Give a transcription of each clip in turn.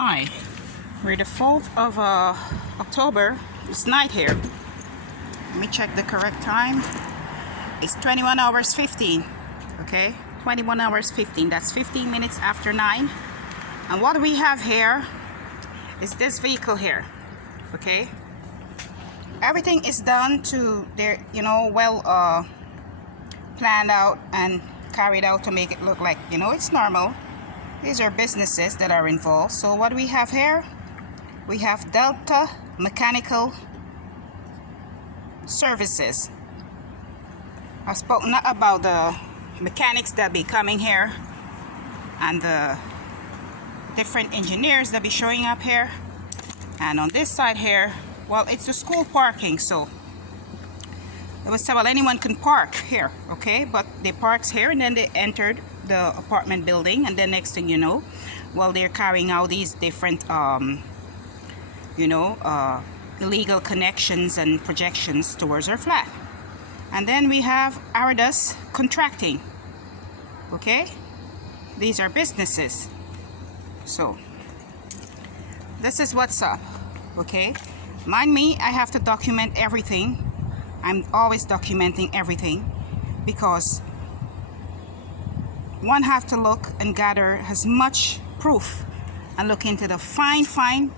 Hi, we're the 4th of October. It's night here. Let me check the correct time. It's 21 hours 15. Okay, 21 hours 15. That's 15 minutes after 9. And what we have here is this vehicle here. Okay, everything is done to their, well planned out and carried out to make it look like, it's normal. These are businesses that are involved. So what we have here, we have Delta Mechanical Services. I spoke not about the mechanics that be coming here and the different engineers that be showing up here. And on this side here, well, it's the school parking, so it was said, well, anyone can park here, okay? But they parked here and then they entered the apartment building, and then next thing you know, well, they're carrying out these different illegal connections and projections towards our flat. And then we have Aridus Contracting. Okay, these are businesses. So this is what's up. Okay, mind me, I have to document everything. I'm always documenting everything because one have to look and gather as much proof and look into the fine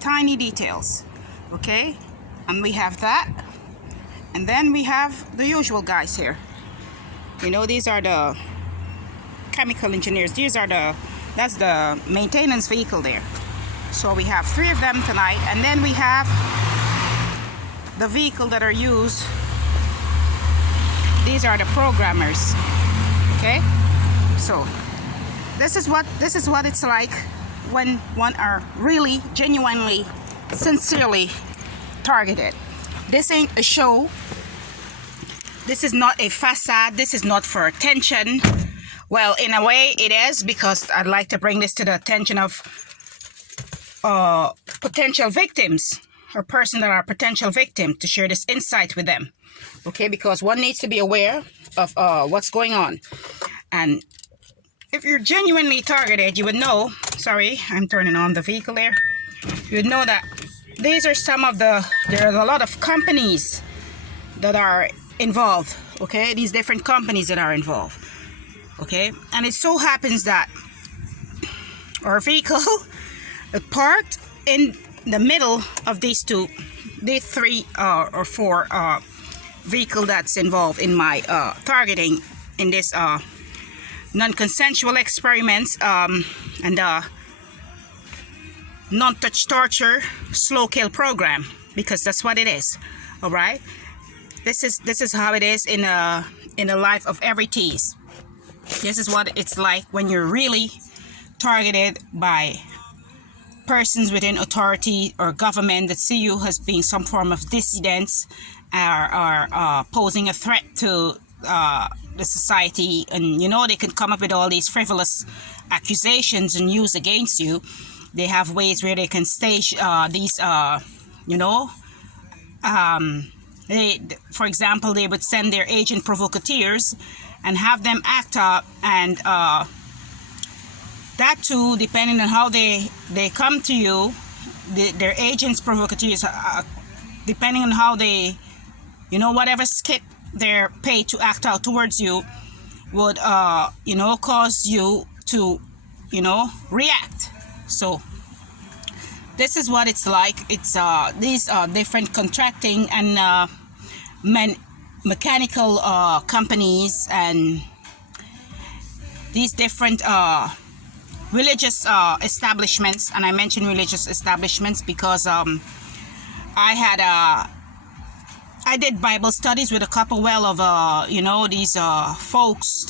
tiny details. Okay, and we have that, and then we have the usual guys here. These are the chemical engineers. That's the maintenance vehicle there. So we have 3 of them tonight, and then we have the vehicle that are used. These are the programmers. Okay, so this is what it's like when one are really genuinely sincerely targeted. This ain't a show. This is not a facade. This is not for attention. Well, in a way it is, because I'd like to bring this to the attention of potential victims or person that are potential victim, to share this insight with them. Okay, because one needs to be aware of what's going on. And if you're genuinely targeted, you would know, sorry, I'm turning on the vehicle there. You would know that these are there are a lot of companies that are involved. Okay, these different companies that are involved. Okay, and it so happens that our vehicle parked in the middle of these 3 or 4 vehicle that's involved in my targeting in this non-consensual experiments and non-touch torture slow kill program, because that's what it is. All right, this is how it is in the life of every tease. This is what it's like when you're really targeted by persons within authority or government that see you as being some form of dissidents, are posing a threat to the society, and they can come up with all these frivolous accusations and use against you. They have ways where they can stage these for example, they would send their agent provocateurs and have them act up, and that too, depending on how they come to you, their agents provocateurs, depending on how they, whatever skit they're paid to act out towards you, would cause you to react. So this is what it's like. It's these different contracting and mechanical companies, and these different religious establishments. And I mention religious establishments because I did Bible studies with a couple of these folks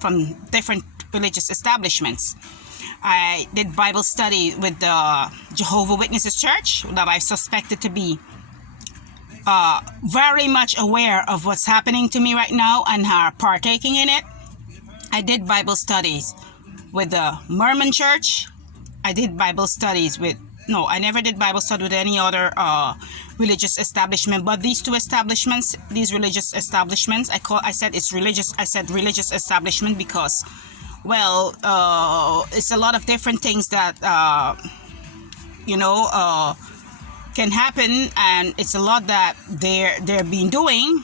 from different religious establishments. I did Bible study with the Jehovah Witnesses Church, that I suspected to be very much aware of what's happening to me right now and are partaking in it. I did Bible studies with the Mormon Church. I did Bible studies with, no, I never did Bible study with any other religious establishment, but these 2 establishments, these religious establishments, I said religious establishment because, well, it's a lot of different things that can happen, and it's a lot that they're been doing.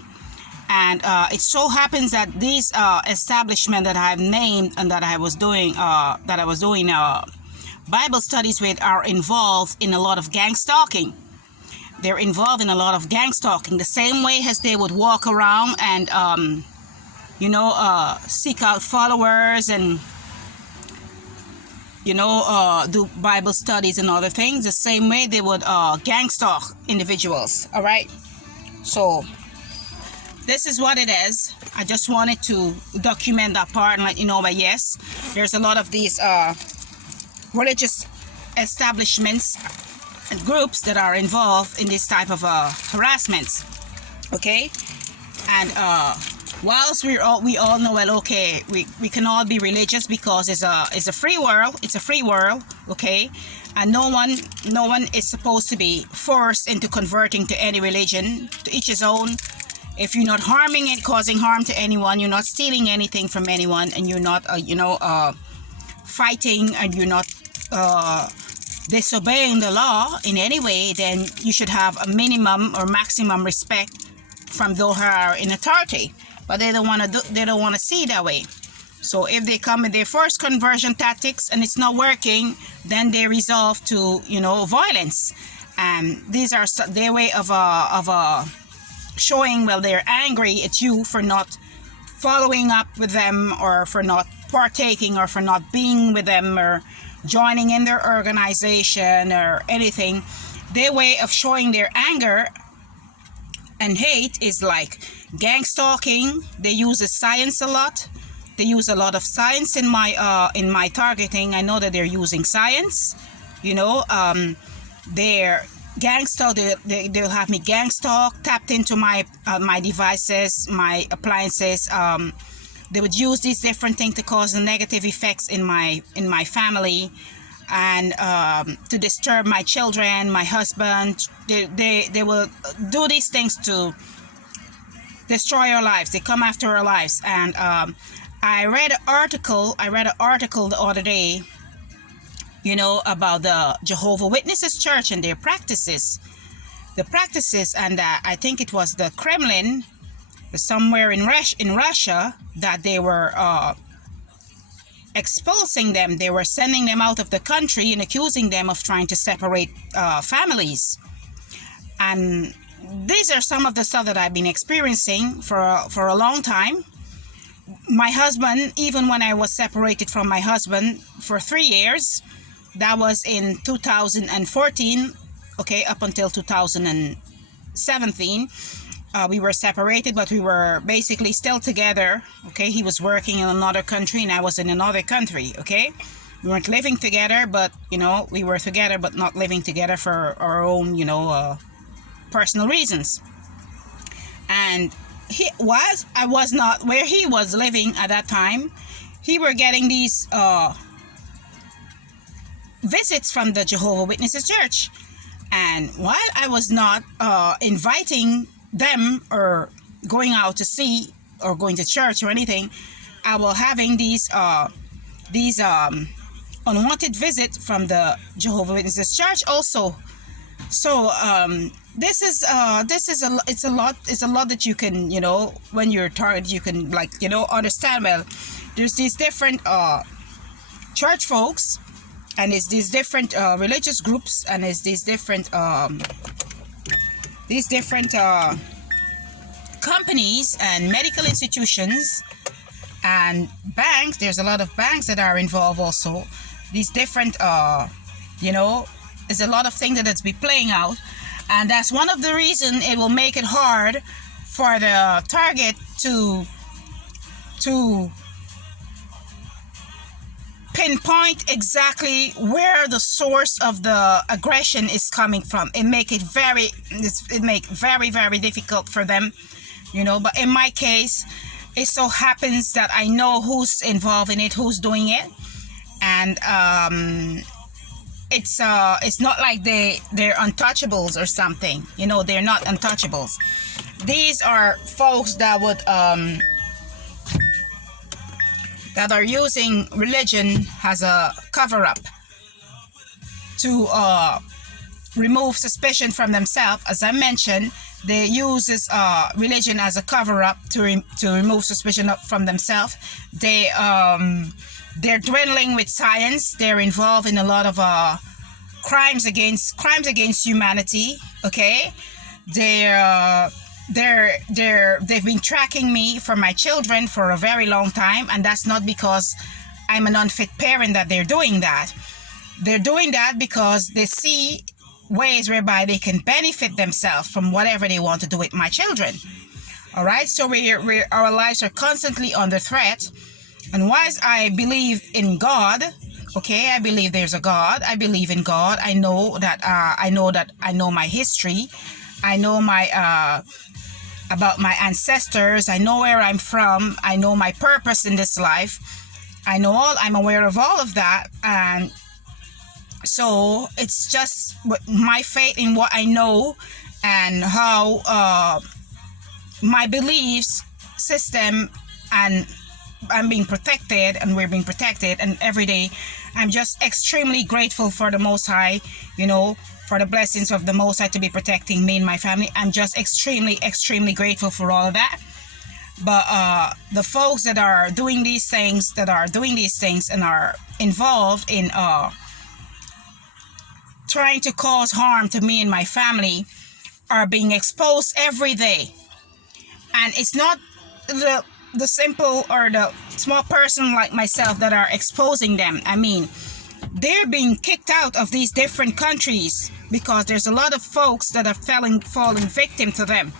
And it so happens that these establishment that I've named and that I was doing Bible studies with are involved in a lot of gang stalking. They're involved in a lot of gang stalking, the same way as they would walk around and seek out followers and do Bible studies and other things. The same way they would gang stalk individuals. All right, so this is what it is. I just wanted to document that part and let you know that yes, there's a lot of these religious establishments and groups that are involved in this type of harassments. Okay, and whilst we all know, well, okay, we can all be religious because it's a free world. It's a free world. Okay, and no one is supposed to be forced into converting to any religion. To each his own. If you're not harming it, causing harm to anyone, you're not stealing anything from anyone, and you're not fighting, and you're not disobeying the law in any way, then you should have a minimum or maximum respect from those who are in authority. But they don't want to see it that way. So if they come with their first conversion tactics and it's not working, then they resolve to violence. And these are their way of showing, well, they're angry at you for not following up with them, or for not partaking, or for not being with them, or joining in their organization or anything. Their way of showing their anger and hate is like gang stalking. They use the science a lot. They use a lot of science in my targeting. I know that they're using science. They're gang stalk. They'll have me gang stalk, tapped into my devices, my appliances. They would use these different things to cause negative effects in my family, and to disturb my children, my husband. They will do these things to destroy our lives. They come after our lives. And I read an article the other day, about the Jehovah's Witnesses Church and their practices. And I think it was the Kremlin, somewhere in Russia, that they were expulsing them. They were sending them out of the country and accusing them of trying to separate families. And these are some of the stuff that I've been experiencing for a long time. My husband, even when I was separated from my husband for 3 years, that was in 2014, okay, up until 2017. We were separated, but we were basically still together, okay? He was working in another country and I was in another country, okay? We weren't living together, but, we were together, but not living together for our own, personal reasons. And I was not where he was living at that time. He were getting these visits from the Jehovah's Witnesses Church. And while I was not inviting them or going out to see or going to church or anything, I was having these unwanted visits from the Jehovah's Witnesses Church also. So it's a lot that you can, when you're targeted, you can understand. Well, there's these different church folks, and it's these different religious groups, and it's these different companies and medical institutions and banks. There's a lot of banks that are involved also. These different there's a lot of things that's be playing out, and that's one of the reasons it will make it hard for the target to pinpoint exactly where the source of the aggression is coming from. It make very, very difficult for them, but in my case, it so happens that I know who's involved in it, who's doing it, and it's not like they're untouchables or something. They're not untouchables. These are folks that would that are using religion as a cover-up to remove suspicion from themselves. As I mentioned, they use this religion as a cover-up to remove suspicion from themselves. They're dwindling with science. They're involved in a lot of crimes against humanity. Okay, they've been tracking me for my children for a very long time, and that's not because I'm an unfit parent that they're doing that. They're doing that because they see ways whereby they can benefit themselves from whatever they want to do with my children. All right, so our lives are constantly under threat. And whilst I believe in God, okay, I believe there's a God. I believe in God. I know that I know my history. I know about my ancestors. I know where I'm from. I know my purpose in this life. I'm aware of all of that. And so it's just my faith in what I know and how my beliefs system, and I'm being protected, and we're being protected. And every day I'm just extremely grateful for the Most High, for the blessings of the Most High to be protecting me and my family. I'm just extremely grateful for all of that. But the folks that are doing these things and are involved in trying to cause harm to me and my family are being exposed every day. And it's not the simple or the small person like myself that are exposing them. I mean, they're being kicked out of these different countries because there's a lot of folks that are falling victim to them.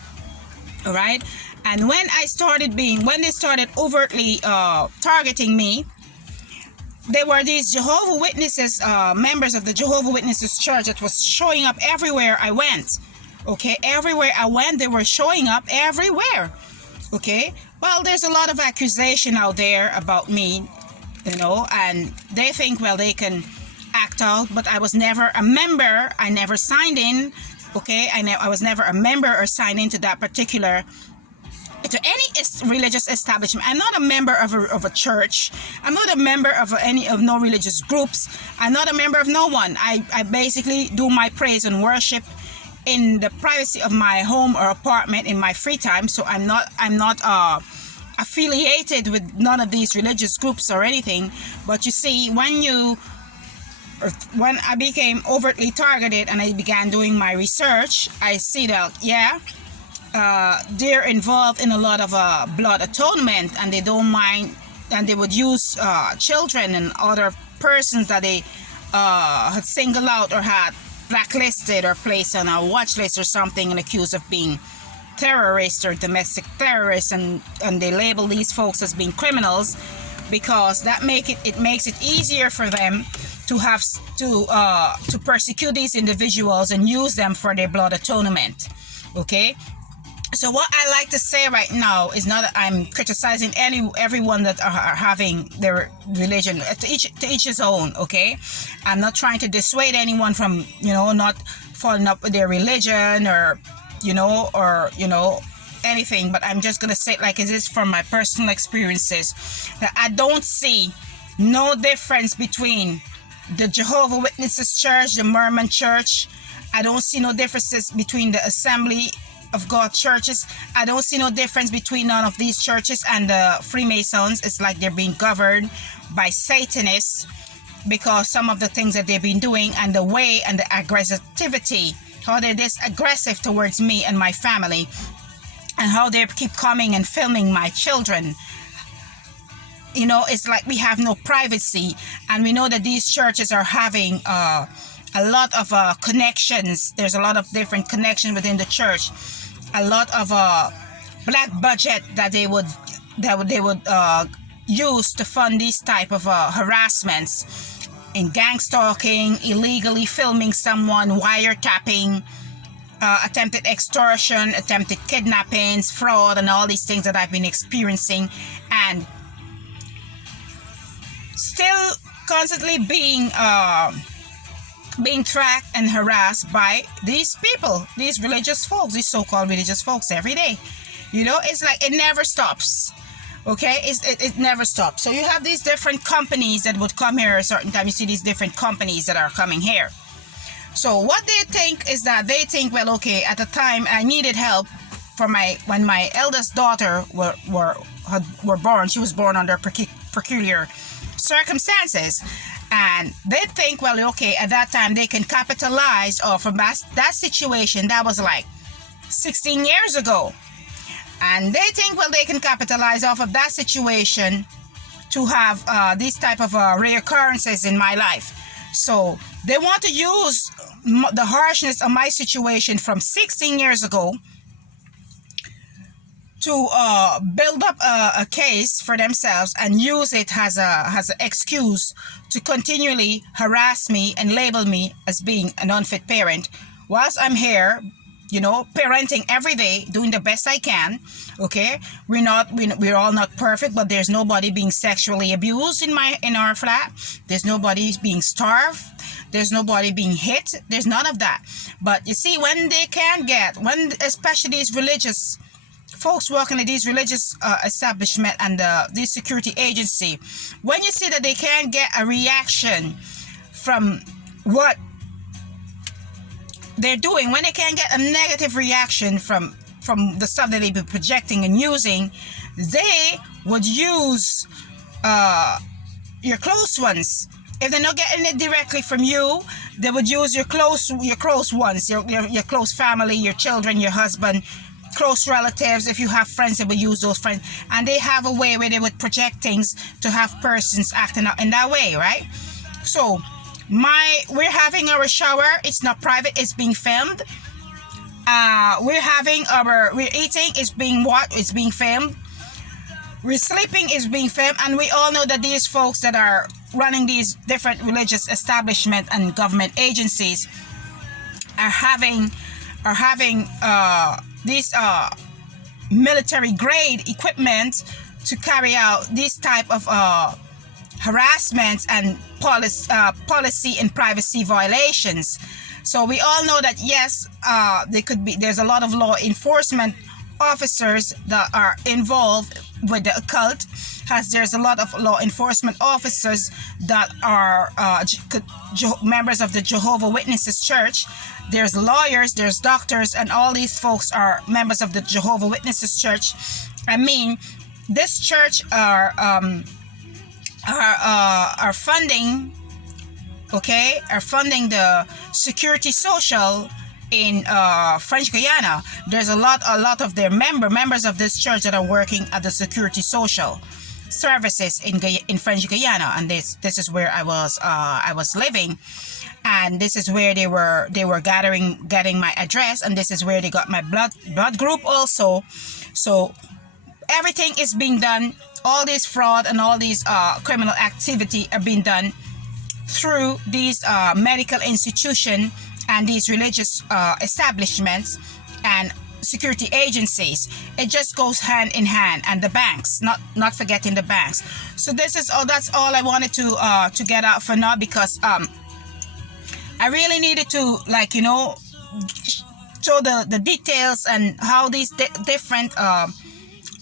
All right. And when they started overtly targeting me, there were these Jehovah's Witnesses, members of the Jehovah's Witnesses church that was showing up everywhere I went. Okay, everywhere I went, they were showing up everywhere. Okay, well, there's a lot of accusation out there about me, and they think, well, they can act out, but I was never a member. I never signed in. Okay, I was never a member or signed into that particular, to any religious establishment. I'm not a member of a church. I'm not a member of no religious groups. I'm not a member of no one. I basically do my praise and worship in the privacy of my home or apartment in my free time. So I'm not affiliated with none of these religious groups or anything. But you see, when I became overtly targeted and I began doing my research, I see that they're involved in a lot of blood atonement, and they don't mind, and they would use children and other persons that they had singled out or had blacklisted or placed on a watch list or something and accused of being terrorists or domestic terrorists, and they label these folks as being criminals because that makes it easier for them to have to persecute these individuals and use them for their blood atonement. Okay. So what I like to say right now is not that I'm criticizing everyone that are having their religion, to each his own. Okay, I'm not trying to dissuade anyone from not following up with their religion or anything. But I'm just gonna say it like it is from my personal experiences, that I don't see no difference between the Jehovah's Witnesses church, the Mormon church. I don't see no differences between the Assembly of God churches. I don't see no difference between none of these churches and the Freemasons. It's like they're being governed by Satanists because some of the things that they've been doing, and the way and the aggressivity, how they're this aggressive towards me and my family, and how they keep coming and filming my children. It's like we have no privacy, and we know that these churches are having a lot of connections. There's a lot of different connections within the church. A lot of black budget that they would use to fund these type of harassments, in gang stalking, illegally filming someone, wiretapping, attempted extortion, attempted kidnappings, fraud, and all these things that I've been experiencing, and still constantly being tracked and harassed by these people, these religious folks, these so-called religious folks every day. It's like it never stops. Okay, it never stops. So you have these different companies that would come here at a certain time. You see these different companies that are coming here. So what they think is that they think, well, okay, at the time I needed help for when my eldest daughter were born. She was born under peculiar circumstances, and they think, well, okay, at that time they can capitalize off of that situation that was like 16 years ago, and they think, well, they can capitalize off of that situation to have these type of reoccurrences in my life. So they want to use the harshness of my situation from 16 years ago to build up a case for themselves and use it as an excuse to continually harass me and label me as being an unfit parent, whilst I'm here, parenting every day, doing the best I can. Okay, we're all not perfect, but there's nobody being sexually abused in our flat. There's nobody being starved. There's nobody being hit. There's none of that. But you see, when especially these religious folks working at these religious establishment and these security agency, when you see that they can't get a reaction from what they're doing, when they can't get a negative reaction from the stuff that they've been projecting and using, they would use your close ones. If they're not getting it directly from you, they would use your close ones, your close family, your children, your husband, close relatives. If you have friends, they will use those friends, and they have a way where they would project things to have persons acting out in that way, right? So we're having our shower. It's not private. It's being filmed. We're eating. It's being filmed. We're sleeping. Is being filmed, and we all know that these folks that are running these different religious establishment and government agencies are having these military grade equipment to carry out these type of harassment and policy and privacy violations. So we all know that yes, there's a lot of law enforcement officers that are involved with the occult, as there's a lot of law enforcement officers that are members of the Jehovah's Witnesses Church. There's lawyers, there's doctors, and all these folks are members of the Jehovah's Witnesses Church. I mean, this church are funding, are funding the Security Social in French Guiana. There's a lot of their members of this church that are working at the Security Social services in French Guiana, and this is where I was living, and this is where they were getting my address, and this is where they got my blood group also. So everything is being done. All this fraud and all these criminal activity are being done through these medical institution and these religious establishments and security agencies. It just goes hand in hand, and the banks, not forgetting the banks. So that's all I wanted to get out for now, because I really needed to show the details and how these different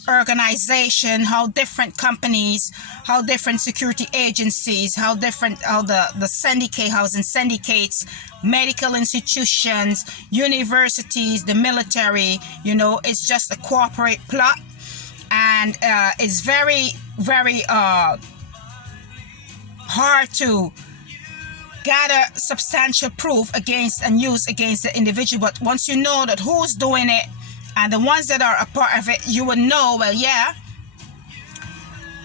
organization, how different companies, how different security agencies, how the housing syndicates, medical institutions, universities, the military, it's just a corporate plot, and it's very, very hard to gather substantial proof against and use against the individual. But once you know that who's doing it and the ones that are a part of it, you will know, well, yeah,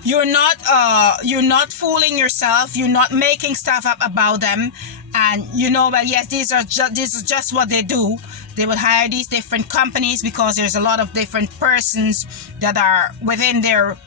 you're not fooling yourself, you're not making stuff up about them, and well, yes, this is just what they do. They will hire these different companies because there's a lot of different persons that are within their